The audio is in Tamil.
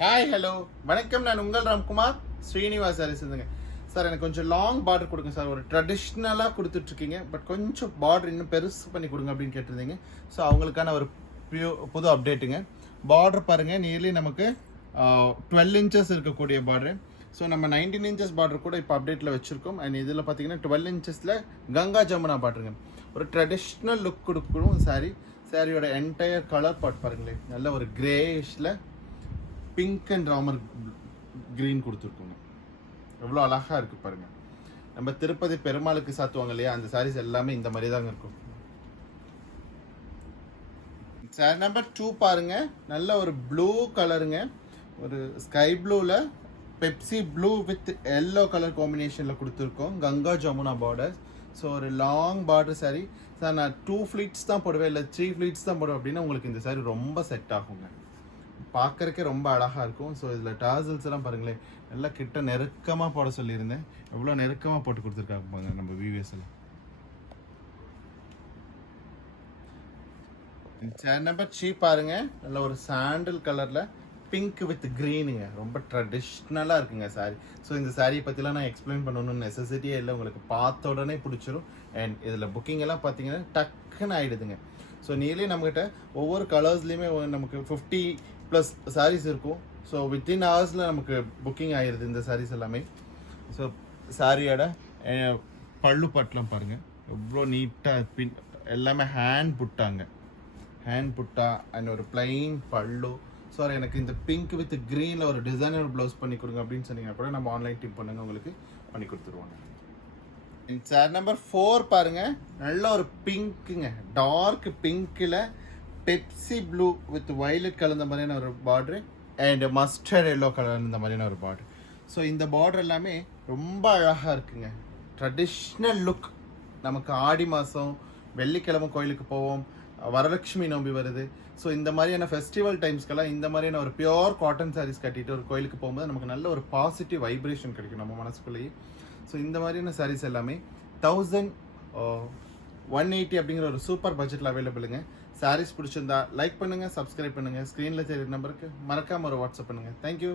ஹாய் ஹலோ வணக்கம். நான் உங்கள் ராம்குமார் ஸ்ரீனிவாஸ் இருந்துங்க. சார் எனக்கு கொஞ்சம் லாங் பார்டர் கொடுங்க சார். ஒரு ட்ரெடிஷ்னலாக கொடுத்துட்ருக்கீங்க, பட் கொஞ்சம் பார்டர் இன்னும் பெருசு பண்ணி கொடுங்க அப்படின்னு கேட்டிருந்தீங்க. ஸோ அவங்களுக்கான ஒரு புது அப்டேட்டுங்க. பார்டர் பாருங்கள், நியர்லி நமக்கு 12 இன்ச்சஸ் இருக்கக்கூடிய பார்டர். ஸோ நம்ம 19 இன்ச்சஸ் பார்டர் கூட இப்போ அப்டேட்டில் வச்சுருக்கோம். அண்ட் இதில் பார்த்தீங்கன்னா 12 இன்ச்சஸில் கங்கா ஜமுனா பார்டருங்க. ஒரு ட்ரெடிஷ்னல் லுக் கொடுக்கணும் சாரியோட என்டையர் கலர் பார்ட் பாருங்களேன். நல்ல ஒரு கிரேஷில் பிங்க் அண்ட் ராமர் கிரீன் கொடுத்துருக்கோங்க. எவ்வளோ அழகாக இருக்குது பாருங்கள். நம்ம திருப்பதி பெருமாளுக்கு சாத்துவாங்க இல்லையா, அந்த சாரீஸ் எல்லாமே இந்த மாதிரி தாங்க இருக்கும். சாரி நம்பர் 2 பாருங்க, நல்ல ஒரு ப்ளூ கலருங்க. ஒரு ஸ்கை ப்ளூவில் Pepsi blue with yellow colour காம்பினேஷனில் கொடுத்துருக்கோம். கங்கா ஜமுனா பார்டர். ஸோ ஒரு லாங் பார்டர் சாரி. சார் நான் 2 ஃப்ளீட்ஸ் தான் போடுவேன், இல்லை 3 ஃப்ளீட்ஸ் தான் போடுவேன் அப்படின்னா உங்களுக்கு இந்த சாரி ரொம்ப செட் ஆகுங்க. பார்க்கறக்கே ரொம்ப அழகாக இருக்கும். ஸோ இதில் டாசல்ஸ் எல்லாம் பாருங்களேன், நல்லா கிட்ட நெருக்கமாக போட சொல்லியிருந்தேன். எவ்வளோ நெருக்கமாக போட்டு கொடுத்துருக்காங்க பாருங்க நம்ம விவிஎஸ்ல. சேர் நம்பர் 3 பாருங்க, நல்ல ஒரு சாண்டில் கலரில் பிங்க் வித் க்ரீனுங்க. ரொம்ப ட்ரெடிஷ்னலாக இருக்குங்க சாரி. ஸோ இந்த சாரியை பற்றிலாம் நான் எக்ஸ்பிளைன் பண்ணணும்னு நெசசிட்டியே இல்லை, உங்களுக்கு பார்த்த உடனே பிடிச்சிரும். அண்ட் இதில் புக்கிங் எல்லாம் பார்த்தீங்கன்னா டக்குன்னு ஆகிடுதுங்க. ஸோ நியர்லி நம்மகிட்ட ஒவ்வொரு கலர்ஸ்லேயுமே நமக்கு 50+ சாரீஸ் இருக்கும். ஸோ வித்தின் ஹவர்ஸில் நமக்கு புக்கிங் ஆகிடுது இந்த சாரீஸ் எல்லாமே. ஸோ சாரியோட பல்லு பட்டலாம் பாருங்கள், எவ்வளோ நீட்டாக எல்லாமே ஹேண்ட் புட்டா அண்ட் ஒரு பிளைன் பல்லு. ஸோ எனக்கு இந்த பிங்க் வித் க்ரீனில் ஒரு டிசைனர் ப்ளவுஸ் பண்ணி கொடுங்க அப்படின்னு சொன்னீங்கன்னா கூட நம்ம ஆன்லைன் டிப் பண்ணுங்க, உங்களுக்கு பண்ணி கொடுத்துருவாங்க. சார் நம்பர் 4 பாருங்க, நல்ல ஒரு பிங்க்குங்க, டார்க் பிங்க்கில் பெப்சி ப்ளூ வித் வயலட் கலந்த மாதிரியான ஒரு பார்டரு அண்ட் மஸ்டர்ட் எல்லோ கலந்த மாதிரியான ஒரு பார்டர். ஸோ இந்த பார்டர் எல்லாமே ரொம்ப அழகாக இருக்குங்க. Traditional look. நமக்கு ஆடி மாதம் வெள்ளிக்கிழமை கோயிலுக்கு போவோம், வரலட்சுமி நோம்பி வருது. ஸோ இந்த மாதிரியான ஃபெஸ்டிவல் டைம்ஸ்க்கெல்லாம் இந்த மாதிரியான ஒரு பியோர் காட்டன் சாரீஸ் கட்டிட்டு ஒரு கோயிலுக்கு போகும்போது நமக்கு நல்ல ஒரு பாசிட்டிவ் வைப்ரேஷன் கிடைக்கும் நம்ம மனசுக்குள்ளேயே. ஸோ இந்த மாதிரியான சாரீஸ் எல்லாமே 1180 அப்படிங்கிற ஒரு சூப்பர் பட்ஜெட்டில் அவைலபிளுங்க. சாரீஸ் பிடிச்சிருந்தா லைக் பண்ணுங்கள், சப்ஸ்கிரைப் பண்ணுங்கள். ஸ்க்ரீனில் தெரியுற நம்பருக்கு மறக்காமல் ஒரு வாட்ஸ்அப் பண்ணுங்கள். தேங்க்யூ.